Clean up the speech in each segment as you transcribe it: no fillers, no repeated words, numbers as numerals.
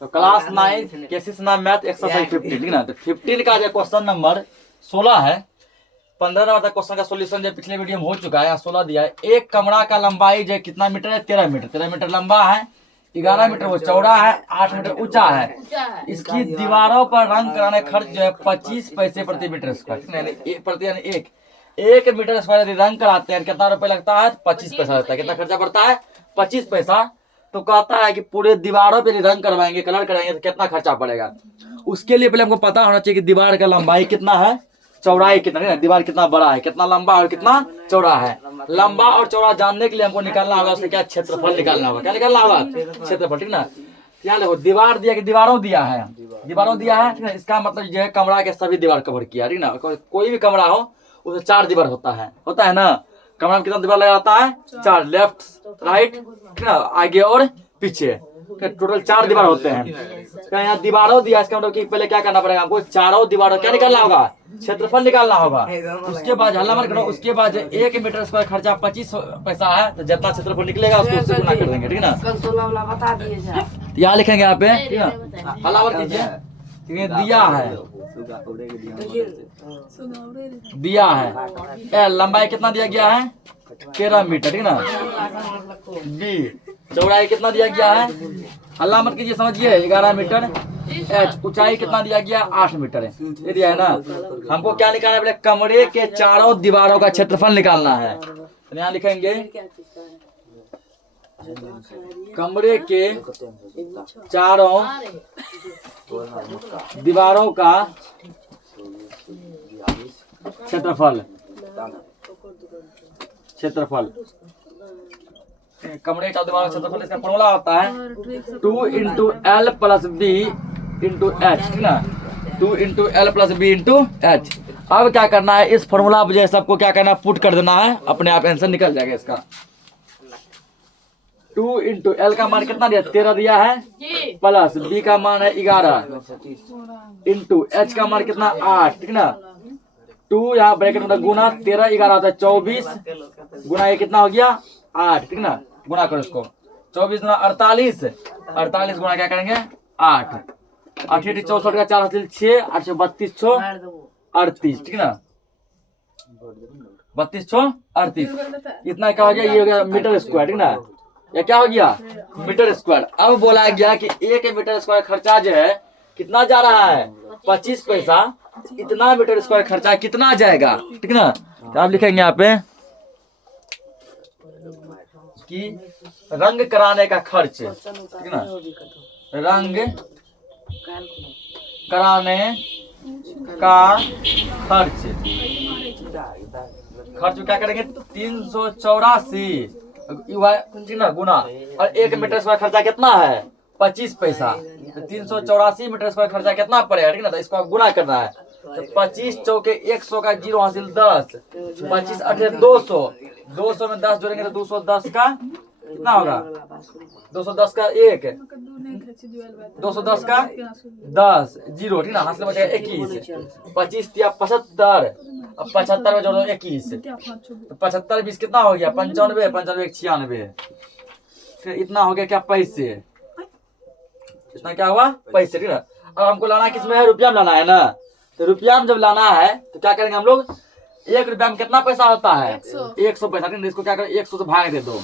तो class 9 cases नाम math exercise 15 ठीक ना। तो 15 का जो क्वेश्चन नंबर 16 है। 15 नंबर तक क्वेश्चन का सोल्यूशन जो पिछले वीडियो में हो चुका है, 16 दिया है। एक कमरा का लंबाई जो कितना मीटर है? 13 मीटर। 13 मीटर लंबा है, 11 मीटर वो चौड़ा है, 8 मीटर ऊंचा है। इसकी दीवारों पर रंग कराने खर्च जो है 25 पैसे प्रति मीटर स्क्वायर प्रति यानी एक मीटर स्क्वायर यदि रंग कराते हैं कितना रुपए लगता है? 25 पैसा लगता है। कितना खर्चा पड़ता है? 25 पैसा। तो कहता है कि पूरे दीवारों पे रंग करवाएंगे, कलर कराएंगे तो कितना खर्चा पड़ेगा। उसके लिए पहले हमको पता होना चाहिए कि दीवार का लंबाई कितना है, चौड़ाई कितना है, दीवार कितना बड़ा है, कितना लंबा और कितना चौड़ा है। लंबा और चौड़ा जानने के लिए हमको निकालना होगा उसका क्या? क्षेत्रफल निकालना होगा। क्या निकालना होगा? क्षेत्रफल ठीक ना। यहाँ देखो दीवार दिया कि दीवारों दिया है, दीवारों दिया है ठीक है। इसका मतलब जो है कमरा के सभी दीवार कवर किया ठीक ना। कोई भी कमरा हो उसमें 4 दीवार होता है ना। कमरा में कितना दीवार लगा होता है? 4, लेफ्ट राइट ठीक ना, आगे और पीछे, टोटल 4 दीवार होते हैं। यहाँ दीवारों दिया, इसका मतलब कि पहले क्या करना पड़ेगा हमको? चारों दीवारों क्या निकालना होगा? क्षेत्रफल निकालना होगा। उसके बाद हल्ला मत करो, उसके बाद 1 मीटर स्क्वायर खर्चा 25 पैसा है, तो जितना क्षेत्रफल निकलेगा उसको उससे गुना कर देंगे ठीक ना। यहाँ लिखेंगे यहाँ पे ठीक है, हल्ला मत कीजिए। दिया है, दिया है लंबाई कितना दिया गया है? 13 मीटर ठीक ना। बी चौड़ाई कितना दिया गया है? हल्ला मत कीजिए, समझिए 11 मीटर। एच ऊंचाई कितना दिया गया? 8 मीटर है, ये दिया है ना। हमको क्या निकालना है? कमरे के चारों दीवारों का क्षेत्रफल निकालना है। तो यहाँ लिखेंगे कमरे के चारों दीवारों का क्षेत्रफल, क्षेत्रफल कमरे का दीवार क्षेत्रफल इसका फॉर्मूला होता है 2 into L plus B into H ठीक ना। 2 into L plus B into H. अब क्या करना है? इस फॉर्मूला पर सबको क्या करना है? पुट कर देना है, अपने आप आंसर निकल जाएगा इसका। 2 इंटू एल का मान कितना दिया? 13 दिया है, प्लस बी का मान है 11 इंटू एच का मान कितना? 8 ठीक ना। 2 यहाँ ब्रैकेट में गुना 13 11 होता है 24 गुना ये कितना हो गया? 8 ठीक ना। गुना करो इसको, 24 गुना 48, 48 गुना क्या करेंगे? 8 8 64 का 4 हासिल 6 8 32 38 ठीक ना। 32 38 इतना क्या हो गया? ये हो गया मीटर स्क्वायर ठीक ना। ये क्या हो गया? Metre square. अब बोला गया कि 1 मीटर स्क्वायर खर्चा जो है कितना जा रहा है? 25 पैसा। इतना मीटर स्क्वायर खर्चा कितना जाएगा ठीक ना। तो आप लिखेंगे यहाँ पे कि रंग कराने का खर्च ठीक ना, रंग कराने का खर्च क्या करेंगे? 384 ठीक ना गुना, और 1 मीटर स्क्वायर खर्चा कितना है? 25 पैसा। तो 384 मीटर स्क्वायर खर्चा कितना पड़ेगा ठीक ना। तो इसको गुना करना है, तो 25 चौके 100 का 0 हासिल 10, 25 8 200, 200 में 10 जोड़ेंगे तो 210 का कितना होगा? 210 का 1, 210 का 10 0 ठीक ना। हासिल बचेगा 21, 25 या 75, अब 75 में जोड़ो 21, तो 75 20 कितना हो गया? 95, 95 96, फिर इतना हो गया क्या? पैसे। इतना क्या हुआ? पैसे ठीक ना। अब हमको लाना किसमें है? रुपया में लाना है ना। तो रुपया में जब लाना है तो क्या करेंगे हम लोग? 1 रुपया में कितना पैसा होता है? 100 पैसा ठीक ना। इसको क्या करें? 100 से भाग दे दो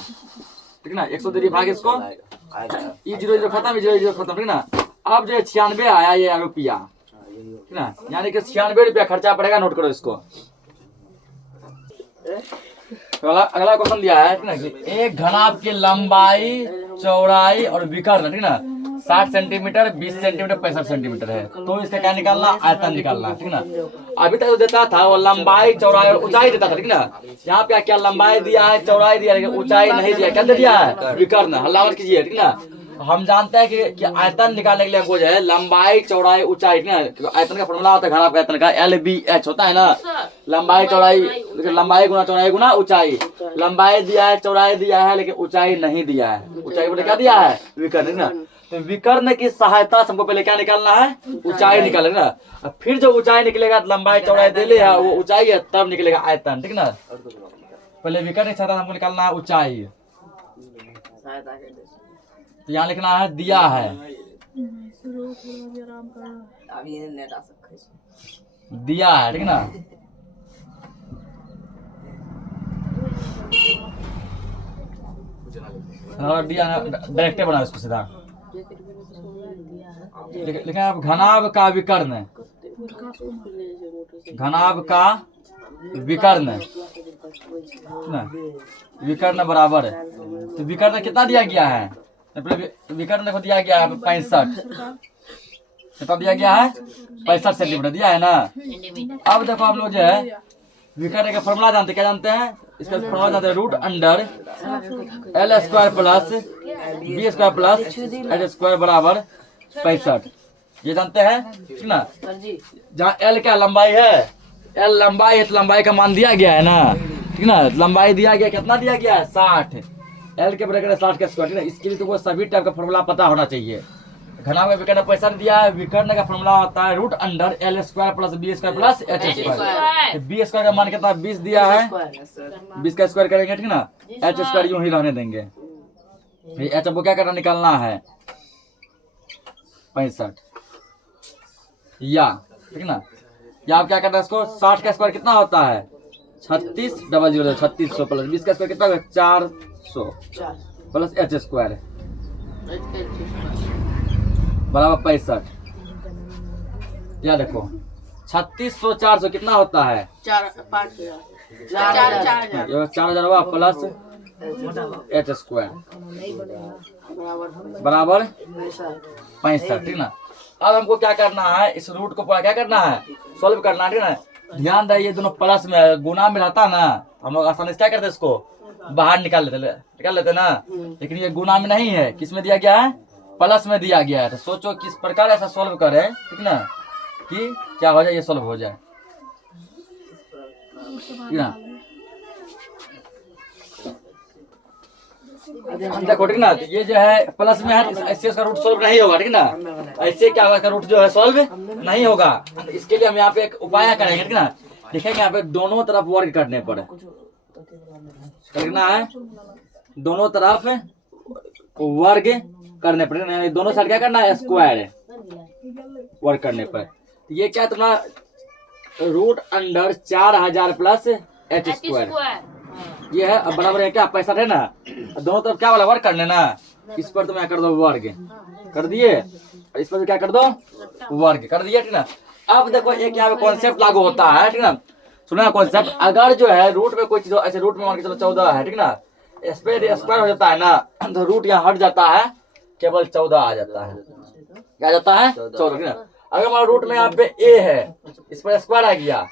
ठीक ना। 100 दे भाग इसको, ये 0 0 खत्म, 0 0 खत्म ठीक ना। अब जो 96 आया ये रुपया ठीक ना, यानी कि 96 रुपया खर्चा पड़ेगा। नोट करो इसको। अगला क्वेश्चन दिया है ठीक ना कि एक घनाभ की लंबाई चौड़ाई और विकर्ण ठीक ना 60 सेंटीमीटर 20 सेंटीमीटर 65 सेंटीमीटर है। तो इसका क्या निकालना? आयतन निकालना ठीक ना। अभी तक तो देता था वो लंबाई चौड़ाई और ऊंचाई देता था ठीक ना। यहाँ पे क्या लंबाई दिया है, चौड़ाई दिया है, ऊंचाई नहीं दिया। क्या दे दिया है? विकर्ण। हल्ला मत कीजिए ठीक ना। हम जानते हैं कि आयतन निकालने के लिए हमको जो है लंबाई चौड़ाई ऊंचाई ना, आयतन का फॉर्मूला होता है घनाभ का आयतन का LBH होता है ना। लंबाई चौड़ाई, लंबाई गुना चौड़ाई गुना ऊंचाई। लंबाई दिया है, चौड़ाई दिया है, लेकिन ऊंचाई नहीं दिया है। ऊंचाई बोले क्या दिया है? विकर्ण ना। तो विकर्ण की सहायता से हमको पहले क्या निकालना है? ऊंचाई निकालना ना। फिर जो ऊंचाई निकलेगा लंबाई चौड़ाई दे ले वो ऊंचाई है, तब निकलेगा आयतन ठीक ना। पहले विकर्ण की सहायता हमको निकालना है ऊंचाई। तो यहाँ लिखना है दिया है दिया है, ठीक है ना। दिया डायरेक्ट बना इसको सीधा। लेकिन अब घनाभ का विकर्ण, घनाभ का विकर्ण ना, विकर्ण बराबर है। तो विकर्ण कितना दिया गया है, विकर्ण को दिया गया है 65, कितना दिया गया है 65 सेंटीमीटर दिया है ना। अब देखो आप लोग जो है विकर्ण का फॉर्मूला जानते, क्या जानते हैं, इसका फॉर्मूला जानते हैं, root under L square plus B square plus H square बराबर 65, ये जानते हैं, ठीक ना। जहाँ एल क्या लंबाई है, एल लंबाई है तो लंबाई का मान दिया गया है ना, ठीक ना। लंबाई दिया गया, कितना दिया गया है 60, एल के बराबर 60 का स्क्वायर, ठीक ना। इसके लिए तो वो सभी टाइप का फॉर्मूला पता होना चाहिए। घनाभ का विकर्ण 65 दिया है, विकर्ण का फॉर्मूला होता है root under L square plus B square plus H square. B square का मान कितना 20 दिया है, 20 का स्क्वायर करेंगे, ठीक ना। एच स्क्वायर यूं ही रहने देंगे, एच को क्या करना, निकालना है 65 या, ठीक ना। या आप क्या करना है इसको, 60 का स्क्वायर कितना होता है 3600, 3600 प्लस 20 का स्क्वायर कितना होगा 400 प्लस एच स्क्वायर बराबर 65। या देखो 3600 400 कितना होता है 4000 हुआ प्लस एच स्क्वायर बराबर 65, ठीक ना। अब हमको क्या करना है, इस रूट को पूरा क्या करना है, सॉल्व करना है, ठीक ना। ध्यान दे, ये दोनों प्लस में गुना में रहता ना, हम लोग आसानी से क्या करते इसको बाहर निकाल लेते ना। लेकिन ये गुना में नहीं है, किस में दिया गया है, प्लस में दिया गया है। तो सोचो किस प्रकार ऐसा सॉल्व करे, ठीक ना, कि क्या हो जाए, ये सॉल्व हो जाए, ठीक ना। देखो, ठीक ना, ये जो है प्लस में है, ऐसे इसका रूट सॉल्व नहीं होगा, ठीक ना। ऐसे क्या होगा, इसका रूट जो है सॉल्व नहीं होगा। इसके लिए हम यहाँ पे एक उपाय करेंगे, ठीक ना। देखेंगे यहाँ पे दोनों तरफ वर्ग करने पर करना है, दोनों तरफ वर्ग करने पर, दोनों साइड क्या करना है स्क्वायर वर्ग करने पर। ये क्या तुम्हारा root under 4000 plus H square, ये है। अब बराबर है क्या 65 है ना, दोनों तरफ क्या वाला वर्ग कर लेना, इस पर तुम क्या कर दो वर्ग कर दिए, इस पर क्या कर दो वर्ग कर दिए, ठीक ना। अब देखो एक यहाँ पे कॉन्सेप्ट लागू होता है, ठीक ना। सुना कॉन्सेप्ट, अगर जो है रूट में कोई चीज ऐसे, रूट में मान के चलो 14 है, ठीक ना, स्क्वायर हो जाता है ना, तो रूट यहाँ हट जाता है, केवल 14 आ जाता है, क्या जाता है 14, ठीक ना। अगर हमारा रूट में यहाँ पे ए है, इस पर स्क्वायर आ गया,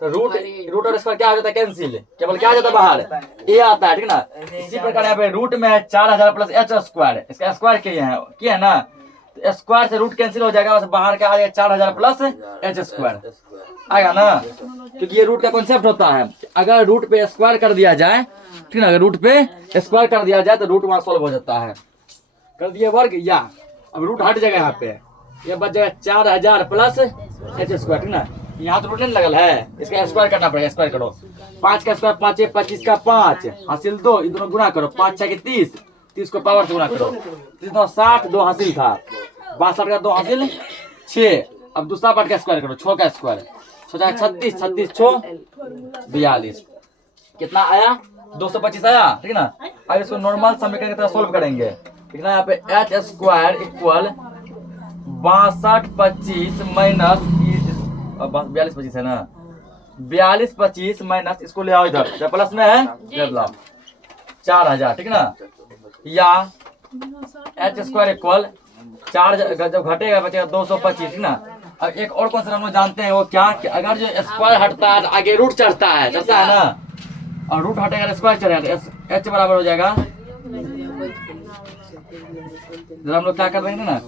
तो रूट और स्क्वायर क्या हो जाता है कैंसिल, केवल क्या आ जाता है बाहर ए आता है, ठीक ना। इसी प्रकार यहाँ पे रूट में 4000 प्लस एच स्क्वायर, इसका स्क्वायर किया है ना, तो स्क्वायर से रूट कैंसिल हो जाएगा, बाहर क्या आ जाएगा 4000 प्लस एच स्क्वायर आएगा ना। क्योंकि ये रूट का कॉन्सेप्ट होता है, अगर रूट पे स्क्वायर कर दिया जाए, ठीक ना, अगर रूट पे स्क्वायर कर दिया जाए तो रूट वहां सॉल्व हो जाता है। कर दिए वर्ग, या अब रूट हट जाएगा, यहाँ पे ये बच जाएगा 4000 प्लस एच स्क्वायर, ठीक ना। यहाँ तो रूट नहीं लगल है, इसका स्क्वायर करना पड़ेगा, स्क्वायर करो, 5 का स्क्वायर 5 है 25 का 5 हासिल 2, ये दोनों गुना करो, 5 6 के 30, 30 को पावर से गुना करो, 30 9 60, 2 हासिल था, 62 का 2 हासिल 6। अब दूसरा पार्ट का स्क्वायर करो, 6 का स्क्वायर 36, 36 6 42, कितना आया 225 आया, ठीक ना। अब इसको नॉर्मल समीकरण की तरह सोल्व करेंगे, ठीक ना। यहाँ पे एच स्क्वायर इक्वल 62 25 माइनस 42 25 है ना, 42 25 माइनस, इसको ले आओ इधर, जब प्लस में है 4000, ठीक ना। या एच स्क्वायर इक्वल 4 जब घटेगा बचेगा 225, ठीक ना। अब एक और कॉन्सेप्ट हम लोग जानते हैं, वो क्या कि अगर जो स्क्वायर हटता है आगे रूट चढ़ता है ना, और रूट हटेगा स्क्वायर चढ़ेगा, एच बराबर हो जाएगा, इधर हम लोग क्या कर देंगे ना,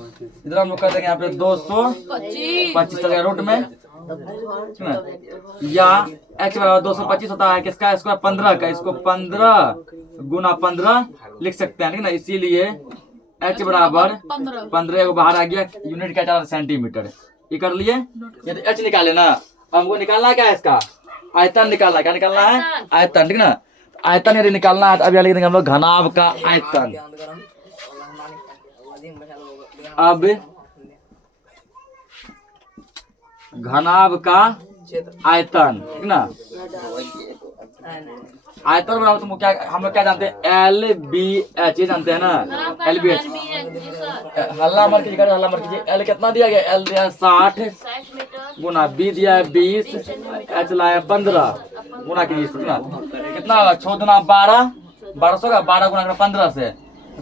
इधर हम लोग कर देंगे यहाँ पे 225 चलेगा रूट में, या एच बराबर 225 होता है, किसका स्क्वायर 15 का, इसको 15 गुना 15 लिख सकते हैं, ठीक ना। इसीलिए एच बराबर 15 को बाहर आ गया, यूनिट क्या चला सेंटीमीटर, ये कर लिए। ये तो एच निकाले ना, हमको निकालना क्या है, इसका आयतन निकालना, क्या निकालना है आयतन, ठीक ना। आयतन यदि निकालना है तो अभी लिख देंगे हम लोग घनाभ का आयतन। अब घनाभ का आयतन, ठीक ना। आयतन बनाओ तुम क्या, हम लोग क्या जानते हैं, LBH, ये जानते हैं ना, LBH। हल्ला मर कीजिए, हल्ला मर कीजिए। L कितना दिया गया, L दिया 60 गुना B दिया है 20, H लाया 15 गुना कीजिए, कितना कितना 6 दुना 12, 1200 का 12 गुना 15 से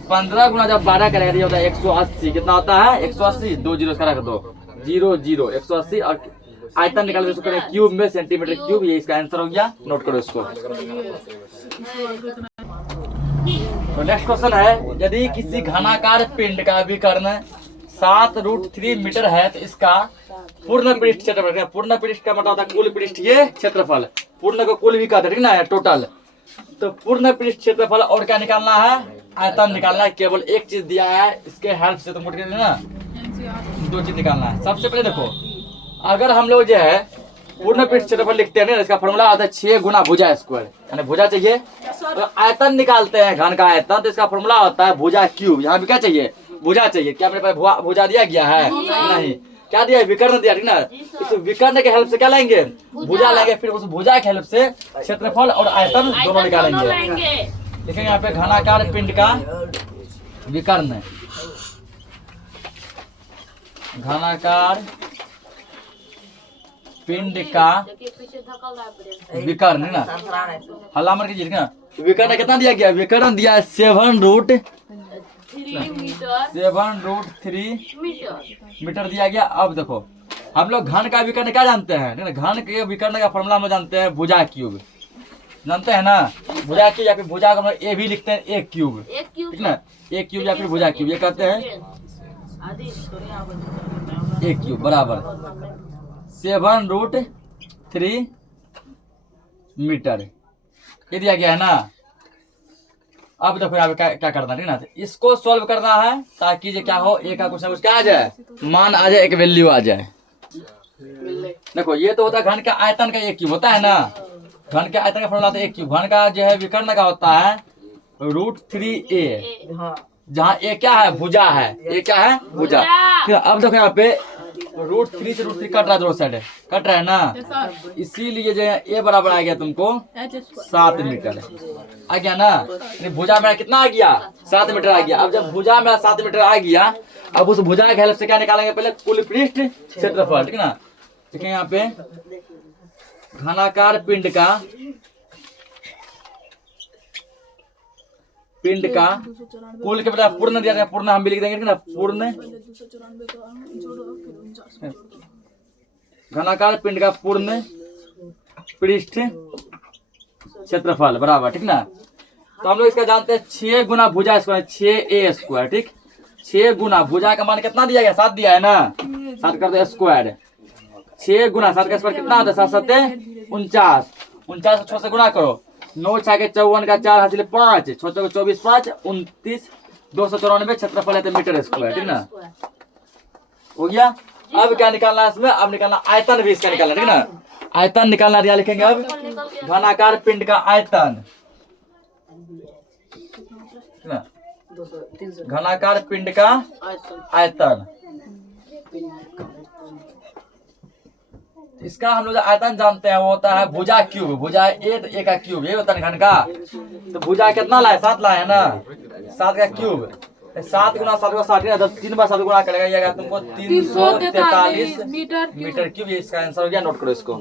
15 गुना जब 12 करेगा ये होता है 180। कितना होता है 180, 2 जीरो इसका रख दो, 0 0 180। और आयतन निकाल के इसको करें क्यूब में, सेंटीमीटर क्यूब, ये इसका आंसर हो गया। नोट करो इसको। तो नेक्स्ट क्वेश्चन है, यदि किसी घनाकार पिंड का विकर्ण 7√3 मीटर है तो इसका पूर्ण पृष्ठ क्षेत्रफल, पूर्ण पृष्ठ का मतलब होता है कुल पृष्ठ, ये क्षेत्रफल, पूर्ण को कुल भी कहते हैं ना, टोटल। तो पूर्ण पृष्ठ क्षेत्रफल और क्या निकालना है, आयतन निकालना है। केवल एक चीज दिया है, इसके हेल्प से तुम मुझे ना 2 चीज निकालना है। सबसे पहले देखो, अगर हम लोग जो है पूर्ण पृष्ठ क्षेत्रफल लिखते हैं ना, इसका फॉर्मूला आता है 6 गुना भुजा स्क्वायर, यानी भुजा चाहिए। तो आयतन निकालते हैं घन का आयतन, तो इसका फॉर्मूला होता है भुजा क्यूब। यहाँ भी क्या चाहिए, भुजा चाहिए। क्या अपने पास भुजा दिया गया है, नहीं। क्या दिया है, विकर्ण दिया, ठीक ना। इस विकर्ण के हेल्प से क्या लेंगे, भुजा लेंगे, फिर उस भुजा के हेल्प से क्षेत्रफल और आयतन दोनों निकालेंगे। देखेंगे यहाँ पे घनाकार पिंड का विकर्ण, घनाकार पिंड का विकर्ण, ना हल्ला मर कीजिए ना। विकर्ण कितना दिया गया, विकर्ण दिया है 7√3 मीटर दिया गया। अब देखो, हम लोग घन का विकर्ण क्या जानते हैं, घन के विकर्ण का फॉर्मूला में जानते हैं भुजा क्यूब, जानते हैं ना। भुजा क्यूब या फिर भुजा का मतलब ए भी लिखते हैं, एक क्यूब, ठीक ना, एक क्यूब या फिर भुजा क्यूब, ये कहते हैं एक क्यूब बराबर 7√3 मीटर, ये दिया गया है ना। अब देखो यहाँ पे क्या करना है, ठीक ना। इसको सॉल्व करना है ताकि ये क्या हो, एक का कुछ ना कुछ क्या आ जाए, मान आ जाए, एक वैल्यू आ जाए। देखो ये तो होता है घन का आयतन का एक क्यूब होता है ना, घन के आयतन का फॉर्मूला होता है एक क्यूब। घन का जो है विकर्ण का होता है √3a, जहाँ ए क्या है, भुजा है, ए क्या है, भुजा। अब देखो यहाँ पे √3 से √3 कट रहा है, दोनों साइड कट रहा है ना, इसीलिए जो है ए बराबर आ गया तुमको 7 मीटर आ गया ना। भुजा मेरा कितना आ गया, 7 मीटर आ गया। अब जब भुजा मेरा 7 मीटर आ गया, अब उस भुजा के हेल्प से क्या निकालेंगे, पहले कुल पृष्ठ क्षेत्रफल, ठीक ना। देखिए यहाँ पे घनाकार पिंड का कुल के बता पूर्ण दिया गया, पूर्ण हम भी लिख देंगे, ठीक ना, पूर्ण घनाकार पिंड का पूर्ण पृष्ठ क्षेत्रफल बराबर, ठीक ना। तो हम लोग इसका जानते हैं 6 गुना भुजा स्क्वायर, 6a स्क्वायर, ठीक। 6 गुना भुजा का मान कितना दिया गया, 7 दिया है ना, 7 कर दो स्क्वायर, 6 गुना 7 का स्क्वायर कितना होता है, 7 7 49, 49 6 से गुना करो, 9 6 के 54 का 4 हासिल 5, 6 6 24 5 29 294 क्षेत्रफल है तो मीटर स्क्वायर, ठीक ना, हो गया। अब क्या निकालना है इसमें, अब निकालना आयतन भी इसका निकालना, ठीक ना। आयतन निकालना दिया, लिखेंगे अब घनाकार पिंड का आयतन, घनाकार पिंड का आयतन। इसका हम लोग आयतन जानते हैं, वो होता है भुजा क्यूब, भुजा ए का क्यूब, ये होता है घन का। तो भुजा कितना लाए, 7 लाए है ना, 7 का क्यूब, 7 गुना 7 का 60, 3 बार 7 गुना करेगा, ये तुमको 343 मीटर क्यूब, ये इसका आंसर हो गया। नोट करो इसको।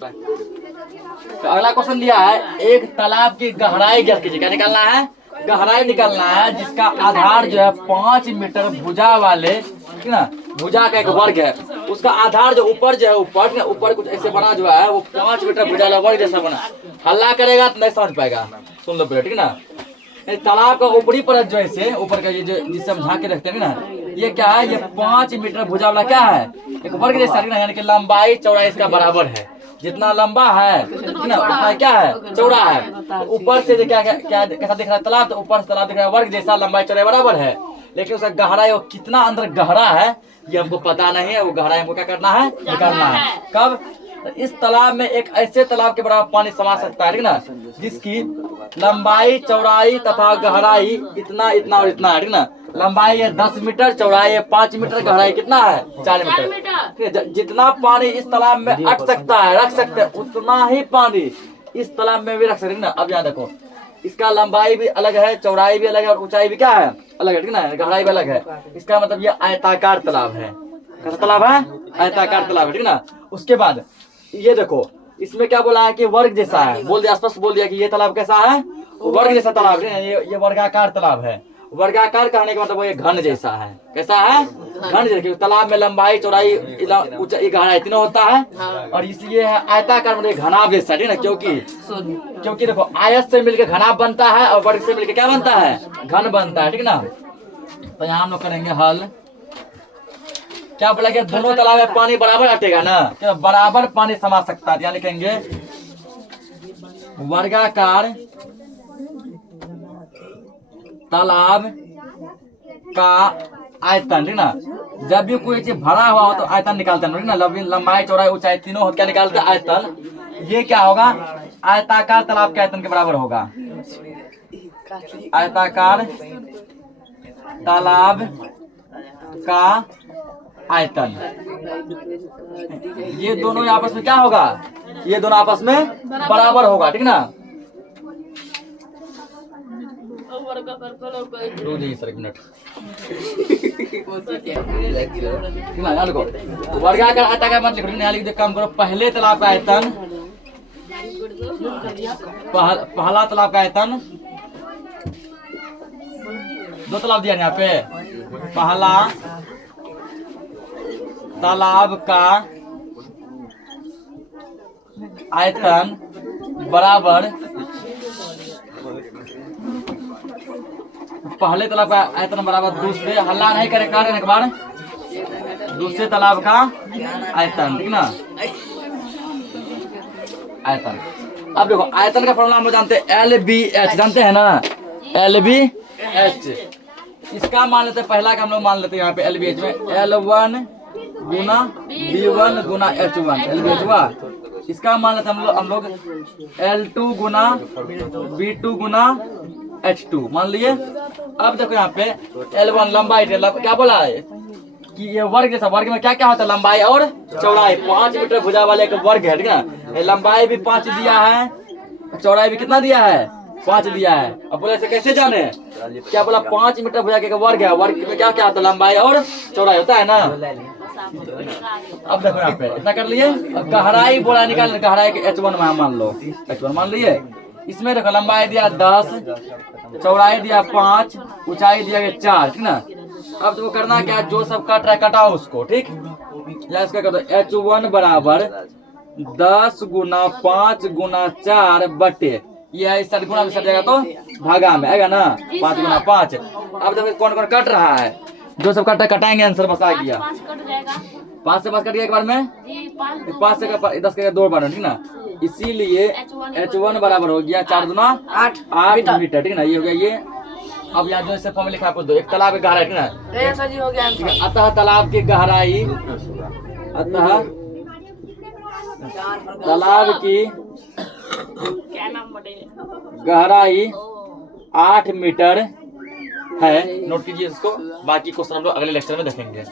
तो अगला क्वेश्चन दिया है, एक तालाब की गहराई ज्ञात कीजिए। क्या निकालना है, गहराई निकालना है, जिसका आधार जो है 5 मीटर भुजा वाले, ठीक ना, भुजा का एक वर्ग है, उसका आधार जो ऊपर जो है, ऊपर कुछ ऐसे बना जो है, वो 5 मीटर भुजा वाला वर्ग जैसा बना। हल्ला करेगा तो नहीं समझ पाएगा, सुन लो पहले, ठीक ना। तालाब का ऊपरी परत जो है, ऊपर का ये जो जिससे हम झाँक के रखते हैं ना, ये क्या है, ये 5 मीटर भुजा वाला क्या है, एक वर्ग जैसा, यानी कि लंबाई चौड़ाई इसका बराबर है। जितना लंबा है उतना क्या है, चौड़ा है। ऊपर से क्या क्या कैसा दिख रहा है तालाब, तो ऊपर से तालाब दिख रहा है वर्ग जैसा, लंबाई चौड़ाई बराबर है। लेकिन उसका गहराई वो कितना अंदर गहरा है ये हमको पता नहीं है, वो गहराई हमको क्या करना है, निकालना है। कब, इस तालाब में एक ऐसे तालाब के बराबर पानी समा सकता है, ठीक ना, जिसकी लंबाई चौड़ाई तथा गहराई इतना इतना और इतना है, ठीक ना। लंबाई है 10 मीटर, चौड़ाई है 5 मीटर, गहराई कितना है 4 मीटर। ठीक है, जितना पानी इस तालाब में अट सकता है, रख सकते हैं, उतना ही पानी इस तालाब में भी रख सकते हैं ना। अब यहाँ देखो, इसका लंबाई भी अलग है, चौड़ाई भी अलग है और ऊंचाई भी क्या है अलग है, ठीक ना, गहराई भी अलग है। इसका मतलब ये आयताकार तालाब है। कैसा तालाब है? आयताकार तालाब है, ठीक ना। उसके बाद ये देखो, इसमें क्या बोला है कि वर्ग जैसा है, बोल दिया, स्पष्ट बोल दिया कि ये तालाब कैसा है, वर्ग जैसा तालाब है। ये वर्गाकार तालाब है। वर्गाकार कहने का मतलब वो ये घन जैसा है। कैसा है? घन जैसा। तालाब में लंबाई, चौड़ाई, गहराई तीनों होता है और इसलिए है आयताकार, मतलब घनाभ जैसा, ठीक ना। क्योंकि देखो, आयत से मिलकर घनाभ बनता है और वर्ग से मिलकर क्या बनता है, घन बनता है, ठीक ना। तो यहाँ हम लोग करेंगे हल। क्या बोला कि दोनों तालाब में पानी बराबर अटेगा ना, क्या बराबर पानी समा सकता है। यहाँ लिखेंगे वर्गाकार तालाब का आयतन, ठीक ना। जब भी कोई चीज भरा हुआ हो तो आयतन निकालते हैं, ठीक ना। लंबाई, चौड़ाई, ऊंचाई तीनों हो, क्या निकालते हैं, आयतन। ये क्या होगा, आयताकार तालाब के आयतन के बराबर होगा। आयताकार तालाब का आयतन, ये दोनों आपस में क्या होगा, ये दोनों आपस में बराबर होगा, ठीक ना। सर एक मिनट, वर्गाकार आयताकार मत लिखो, यहाँ लिख दो। काम करो, पहले तालाब का आयतन, पहला तालाब का आयतन, दो तालाब दिया यहाँ पे। पहला तालाब का आयतन बराबर, पहले तालाब का आयतन बराबर दूसरे, हल्ला नहीं करे, कारण एक बार, दूसरे तालाब का आयतन, ठीक ना। आयतन, अब देखो आयतन का फॉर्मूला हम लोग जानते हैं, LBH, जानते हैं ना, LBH। इसका मान लेते हैं, पहला का हम लोग मान लेते हैं यहाँ पे LBH में, L1 गुना B1 गुना H1, LBH हुआ। इसका मान लेते हैं हम लोग L2 गुना B2 गुना H2, मान लिए। अब देखो यहाँ पे L1 लंबाई, क्या बोला है कि ये वर्ग जैसा, वर्ग में क्या क्या होता है, लंबाई और चौड़ाई। 5 मीटर भुजा वाले एक वर्ग है, ठीक ना। लंबाई भी 5 दिया है, चौड़ाई भी कितना दिया है, 5 दिया है। अब बोला इसे कैसे जाने, क्या बोला, 5 मीटर भुजा के वर्ग है, वर्ग में क्या क्या होता है, लंबाई और चौड़ाई होता है ना। अब देखो यहाँ पे इतना कर लिए। गहराई बोला निकाल, गहराई के H1 मान लो, H1 मान लिए। इसमें देखो लंबाई दिया 10, चौड़ाई दिया 5, ऊंचाई दिया 4, ठीक ना। अब तो करना क्या, जो सब कट रहा है कटाओ उसको, ठीक। या इसका कर दो, H1 बराबर 10 गुना 5 गुना 4 बटे, ये है, इस गुना में सट जाएगा तो भागा में आएगा ना, 5 गुना 5। अब देखो कौन कौन कट रहा है, जो सब कट कटाएंगे, आंसर बस आ गया। 5 से 5 कट गया एक बार में, 5 से 10 का 2 बार, ठीक ना। इसीलिए H1 बराबर हो गया 4 दूना 8 मीटर, ठीक ना। ये हो गया ये। अब यहाँ जो इसे फॉर्मूला लिखा है, दो, एक तालाब की गहराई, ठीक ना। अतः तालाब की गहराई, अतः तालाब की गहराई 8 मीटर है। नोट कीजिए इसको, बाकी क्वेश्चन हम लोग अगले लेक्चर में देखेंगे।